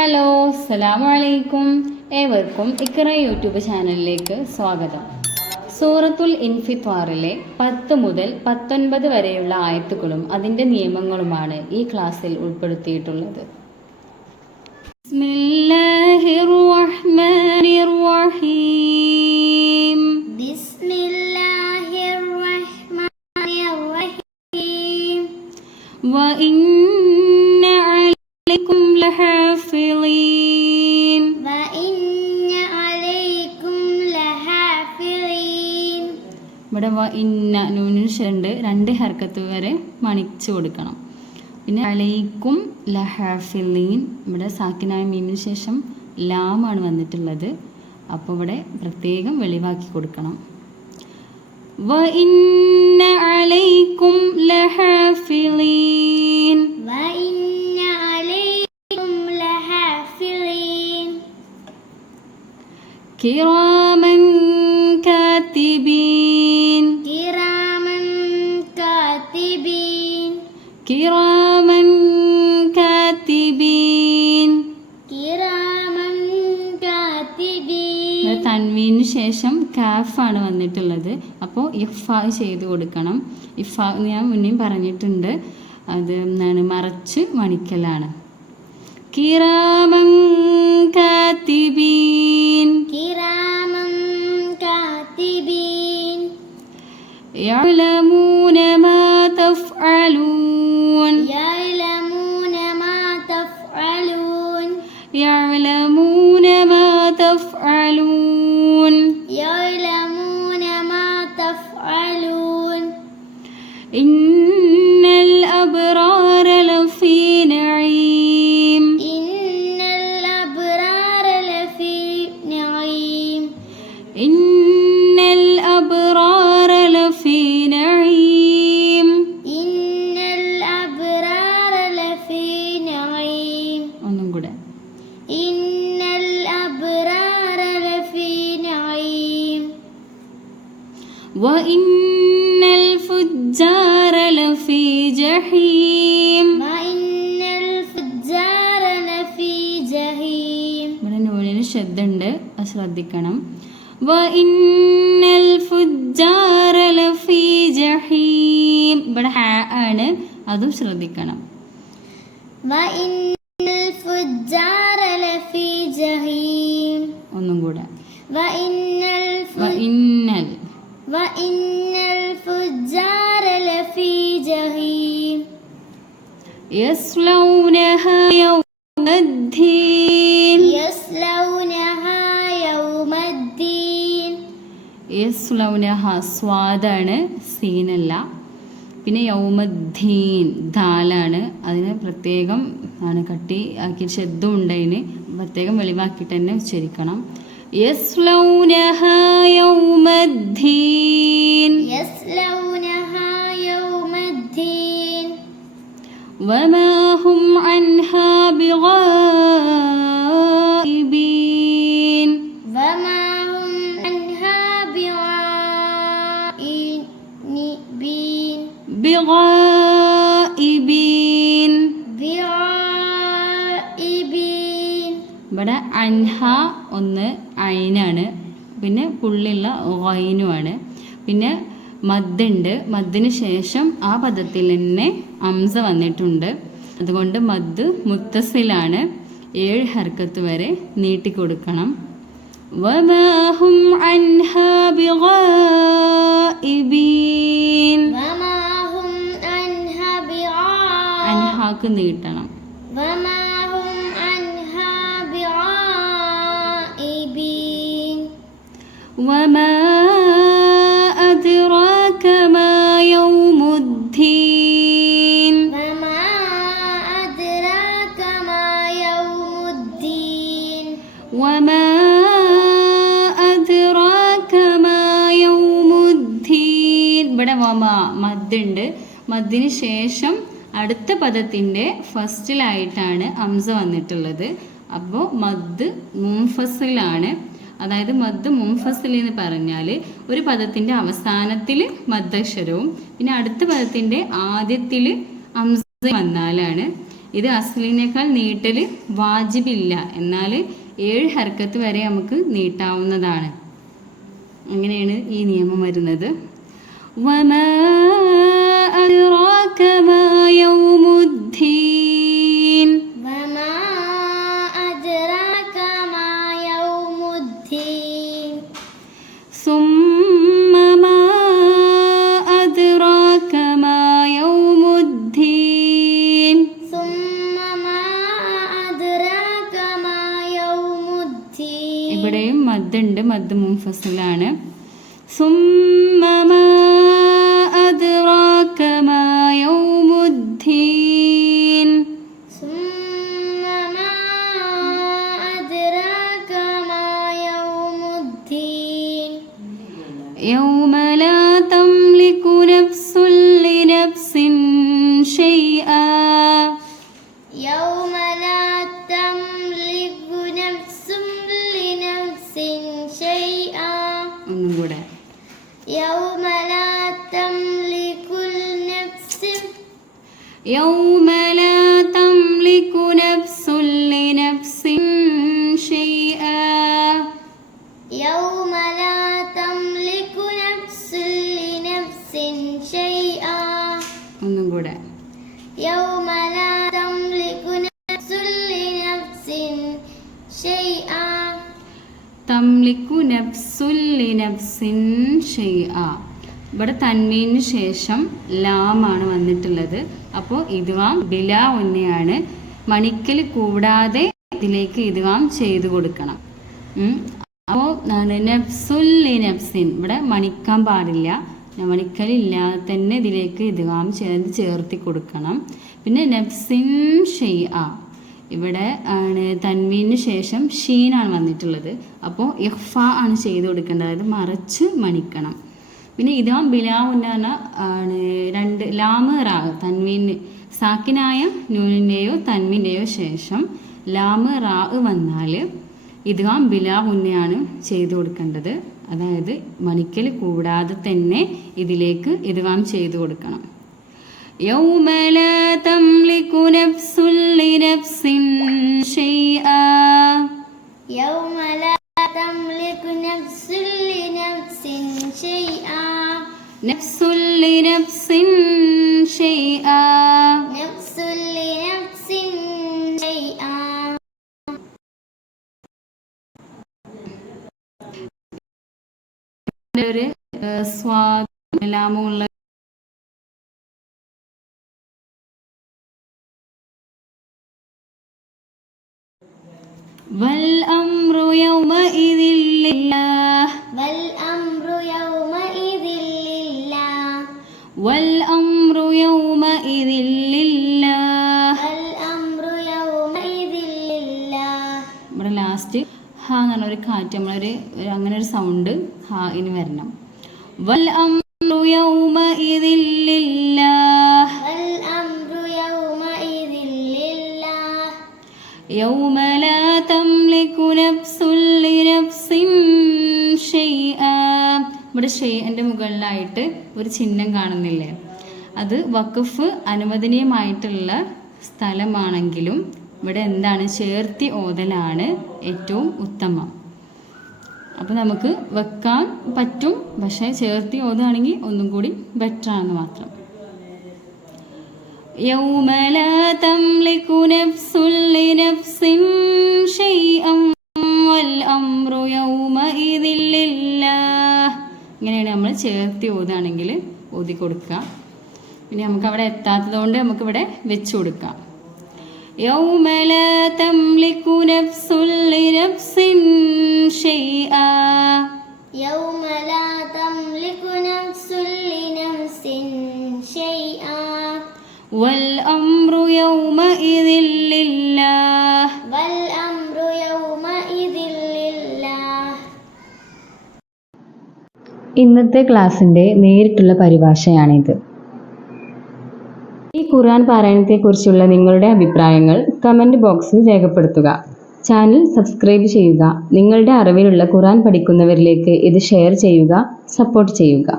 Hello, അസ്സലാമു അലൈക്കും. ഏവർക്കും ഇഖ്റ യൂട്യൂബ് ചാനലിലേക്ക് സ്വാഗതം. സൂറത്തുൽ ഇൻഫിത്വാറിലെ 10 മുതൽ 19 വരെയുള്ള ആയത്തുകളും അതിൻ്റെ നിയമങ്ങളുമാണ് ഈ ക്ലാസ്സിൽ ഉൾപ്പെടുത്തിയിട്ടുള്ളത്. ബിസ്മില്ലാഹിർ റഹ്മാനിർ റഹീം. ബിസ്മില്ലാഹിർ റഹ്മാനിർ റഹീം. വഇന്ന അലൈക്കും ലഹാഫിളീൻ. വഇന്ന അലൈക്കും ലഹാഫിളീൻ. ഇവിടെ വഇന്ന നൂനിന് ശേഷം 2 ഹർക്കത്ത് വരെ മണിച്ചു കൊടുക്കണം. പിന്നെ അലൈക്കും ലഹാഫിളീൻ, ഇവിടെ സാക്കിനായ മീമിന് ശേഷം ലാമാണ് വന്നിട്ടുള്ളത്. അപ്പോൾ ഇവിടെ പ്രത്യേകം വെളിവാക്കി കൊടുക്കണം. വഇന്ന അലൈക്കും ലഹാഫിളീൻ. വഇന്ന അലൈക്കും ലഹാഫിളീൻ. കിറാമൻ കാതിബീൻ. കിറാമൻ കാതിബീൻ. കിറാമൻ കാതിബീൻ. കിറാമൻ കാതിബീൻ. തൻവീന് ശേഷം കാഫാണ് വന്നിട്ടുള്ളത്. അപ്പോൾ ഇഫ്ഫാ ചെയ്ത് കൊടുക്കണം. ഇഫ്ഫാ ഞാൻ മുന്നേ പറഞ്ഞിട്ടുണ്ട്, അത് എന്താണ്, മറച്ച് മണിക്കലാണ്. കിറാമൻ കാതിബീൻ. കിറാമൻ കാതിബീൻ. യഅലമൂന മാ തഫ്അലൂൻ. يعلمون ما تفعلون. يعلمون ما تفعلون. يعلمون ما تفعلون. إن الأبرار لفي نعيم. إن الأبرار لفي نعيم. إن الأبرار لفي نعيم. إن الأبرار لفي نعيم. ഒന്നും കൂടെ. إن الأبرار لفي نعيم. وإن الفجار لفي جحيم. وإن الفجار لفي جحيم. ഇവിടെ നൂലിന് ശബ്ദമുണ്ട്, അത് ശ്രദ്ധിക്കണം. وإن الفجار لفي جحيم. ഇവിടെ ഹാ ആണ്, അതും ശ്രദ്ധിക്കണം. وإن الفجار لفي جحيم. ഒന്നും കൂടെ. وإن الفجار لفي جحيم. يصلونها يوم الدين. يصلونها يوم الدين. യസ്ലൗനഹ സ്വാദാണ്, സീനല്ല. പിന്നെ യൗമദ്ദീൻ ദാലാണ്, അതിന് പ്രത്യേകം ആണ് കട്ടി ആക്കി ശബ്ദം ഉണ്ടതിന് പ്രത്യേകം വെളിവാക്കിയിട്ട് തന്നെ ഉച്ചരിക്കണം. യസ്ലൗനഹ യൗമദ്ദീൻ. يصلونها يوم الدين. وما هم عنها بغائبين. وما هم عنها بغائبين. بغائبين. بغائبين. ഇവിടെ അൻഹ ഒന്ന് ഐനാണ്, പിന്നെ പുള്ളിയുള്ള ഗൈനുമാണ്. പിന്നെ മദ്ദുണ്ട്, മദ്ദിന് ശേഷം ആ പദത്തിൽ തന്നെ അംസ വന്നിട്ടുണ്ട്. അതുകൊണ്ട് മദ് മുത്തസിലാണ്. 7 ഹർക്കത്ത് വരെ നീട്ടിക്കൊടുക്കണം. വമാ ഹും അൻഹാ ബിഗായിബീൻ. وما هم عنها بغائبين. അൻഹാക്ക് നീട്ടണം. وما هم عنها بغائبين. وما أدراك ما يوم الدين. وما أدراك ما يوم الدين. وما أدراك ما يوم الدين. ഇവിടെ വമ മദ്ദുണ്ട്, മദ്ദിന് ശേഷം അടുത്ത പദത്തിൻ്റെ ഫസ്റ്റിലായിട്ടാണ് അംസ വന്നിട്ടുള്ളത്. അപ്പോൾ മദ് മുൻഫസിലാണ്. അതായത് മദ് മുൻഫസിൽ എന്ന് പറഞ്ഞാൽ ഒരു പദത്തിൻ്റെ അവസാനത്തിൽ മദ്ദക്ഷരവും പിന്നെ അടുത്ത പദത്തിൻ്റെ ആദ്യത്തിൽ അംസ വന്നാലാണ് ഇത് അസ്ലിനേക്കാൾ നീട്ടൽ വാജിബില്ല, എന്നാൽ 7 ഹർക്കത്ത് വരെ നമുക്ക് നീട്ടാവുന്നതാണ്. അങ്ങനെയാണ് ഈ നിയമം വരുന്നത്. വമാ അദ്റാക മാ യൗമുദ്ദീൻ. വമാ അദ്റാക മാ യൗമുദ്ദീൻ. സുമ്മ മാ അദ്റാക മാ യൗമുദ്ദീൻ. സുമ്മ മാ അദ്റാക മാ യൗമുദ്ദീൻ. ഇവിടെയും മദ്ദുണ്ട്, മദ് മുൻഫസിലാണ്. സുമ്മ മാ അദ്റാക മാ യൗമുദ്ദീൻ. സുമ്മ മാ അദ്റാക മാ യൗമുദ്ദീൻ. യൗമ ലാ തംലികു നഫ്സുൻ ലിനഫ്സിൻ ഷൈആ. യൗമ ലാ തംലികു നഫ്സുൻ ലിനഫ്സിൻ ഷൈആ. ഒന്നും കൂടെ. യൗമ ലാ തംലികു നഫ്സുൻ യൗമ ലാ തംലികു നഫ്സുൻ ലിനഫ്സിൻ ഷൈആ. യൗമ ലാ തംലികു നഫ്സുൻ ലിനഫ്സിൻ ഷൈആ. ഒന്നും കൂടെ. യൗമ ലാ തംലികു നഫ്സുൻ ലിനഫ്സിൻ ഷൈആ. തംലികു നഫ്സുൻ ലിനഫ്സിൻ ഷൈആ. ഇവിടെ തൻവീനു ശേഷം ലാമാണ് വന്നിട്ടുള്ളത്. അപ്പോൾ ഇദ്ഗാം ബിലാ ഒന്നെയാണ്. മണിക്കൽ കൂടാതെ ഇതിലേക്ക് ഇദ്ഗാം ചെയ്തു കൊടുക്കണം. അപ്പോൾ നഫ്സുൻ ലിനഫ്സിൻ ഇവിടെ മണിക്കാൻ പാടില്ല, മണിക്കലില്ലാതെ തന്നെ ഇതിലേക്ക് ഇദ്ഗാം ചേർത്തി കൊടുക്കണം. പിന്നെ നഫ്സിൻ ഷൈആ ഇവിടെ ആണ് തൻവീനു ശേഷം ഷീനാണ് വന്നിട്ടുള്ളത്. അപ്പോൾ ഇഖ്ഫ ആണ് ചെയ്ത് കൊടുക്കേണ്ടത്, അതായത് മറച്ച് മണിക്കണം. പിന്നെ ഇദ്ഗാം ബിലാ ഉന്ന ആണ് 2 ലാമ് റാ തൻവീന് സാക്കിനായ നൂനിൻ്റെയോ തൻവീൻ്റെയോ ശേഷം ലാമ് റാ വന്നാൽ ഇദ്ഗാം ബിലാ ഉന്നയാണ് ചെയ്തു കൊടുക്കേണ്ടത്, അതായത് മണിക്കൽ കൂടാതെ തന്നെ ഇതിലേക്ക് ഇദ്ഗാം ചെയ്തു കൊടുക്കണം. യൗമ ലാ തംലികു നഫ്സുൻ ലിനഫ്സിൻ ഷൈആ. യൗമ ലാ തംലികു നഫ്സുൻ ലിനഫ്സിൻ ഷൈആ. നഫ്സുൻ ലിനഫ്സിൻ ഷൈആ. നഫ്സുൻ ലിനഫ്സിൻ ഷൈആ. ഒരു സ്വാദമുള്ള വൽ അംറു യൗമഇദിൻ ലില്ലാഹ്. വൽ അംറു യൗമഇദിൻ ലില്ലാഹ്. വൽ അംറു യൗമഇദിൻ ലില്ലാഹ്. വൽ അംറു യൗമഇദിൻ ലില്ലാഹ്. ഇവിടെ ലാസ്റ്റ് ഹ എന്ന് പറഞ്ഞ ഒരു കാറ്റ് നമ്മളൊരു അങ്ങനെ ഒരു സൗണ്ട് ഹ ഇനി വരണം. വൽ അംറു യൗമഇദിൻ ലില്ലാഹ്. വൽ അംറു യൗമഇദിൻ ലില്ലാഹ്. യൗമ ലാ തംലികു നഫ്സുൻ ലിനഫ്സിൻ ഷൈആ. ഇവിടെ ഷൈഅന്റെ മുകളിലായിട്ട് ഒരു ചിഹ്നം കാണുന്നില്ലേ, അത് വഖഫ് അനുവദനീയമായിട്ടുള്ള സ്ഥലമാണെങ്കിലും ഇവിടെ എന്താണ് ചേർത്തി ഓതലാണ് ഏറ്റവും ഉത്തമം. അപ്പോൾ നമുക്ക് വെക്കാൻ പറ്റും, പക്ഷേ ചേർത്തി ഓതുകയാണെങ്കിൽ ഒന്നും കൂടി ബെറ്റർ ആണെന്ന് മാത്രം. യൗമ ലാ തംലികു നഫ്സുൻ ലിനഫ്സിൻ ഷൈഅൻ വൽ അംറു യൗമഇദിൻ ലില്ലാഹ്. ഇങ്ങനെയാണ് നമ്മൾ ചേർത്തി ഓതുകയാണെങ്കിൽ ഓതി കൊടുക്കുക. പിന്നെ നമുക്ക് അവിടെ എത്താത്തതുകൊണ്ട് നമുക്കിവിടെ വെച്ച് കൊടുക്കാം. യൗമ ലാ തംലികു നഫ്സുൻ ലിനഫ്സിൻ ഷൈആ. യൗമ ലാ തംലികു നഫ്സുൻ ലിനഫ്സിൻ ഷൈആ. വൽ അംറു യൗമഇദിൻ ലില്ലാഹ്. വൽ അംറു യൗമഇദിൻ ലില്ലാഹ്. ഇന്നത്തെ ക്ലാസ്സിൻ്റെ നേരിട്ടുള്ള പരിഭാഷയാണിത്. ഈ ഖുർആൻ പാരായണത്തെക്കുറിച്ചുള്ള നിങ്ങളുടെ അഭിപ്രായങ്ങൾ കമൻറ്റ് ബോക്സിൽ രേഖപ്പെടുത്തുക. ചാനൽ സബ്സ്ക്രൈബ് ചെയ്യുക. നിങ്ങളുടെ അറിവിലുള്ള ഖുർആൻ പഠിക്കുന്നവരിലേക്ക് ഇത് ഷെയർ ചെയ്യുക, സപ്പോർട്ട് ചെയ്യുക.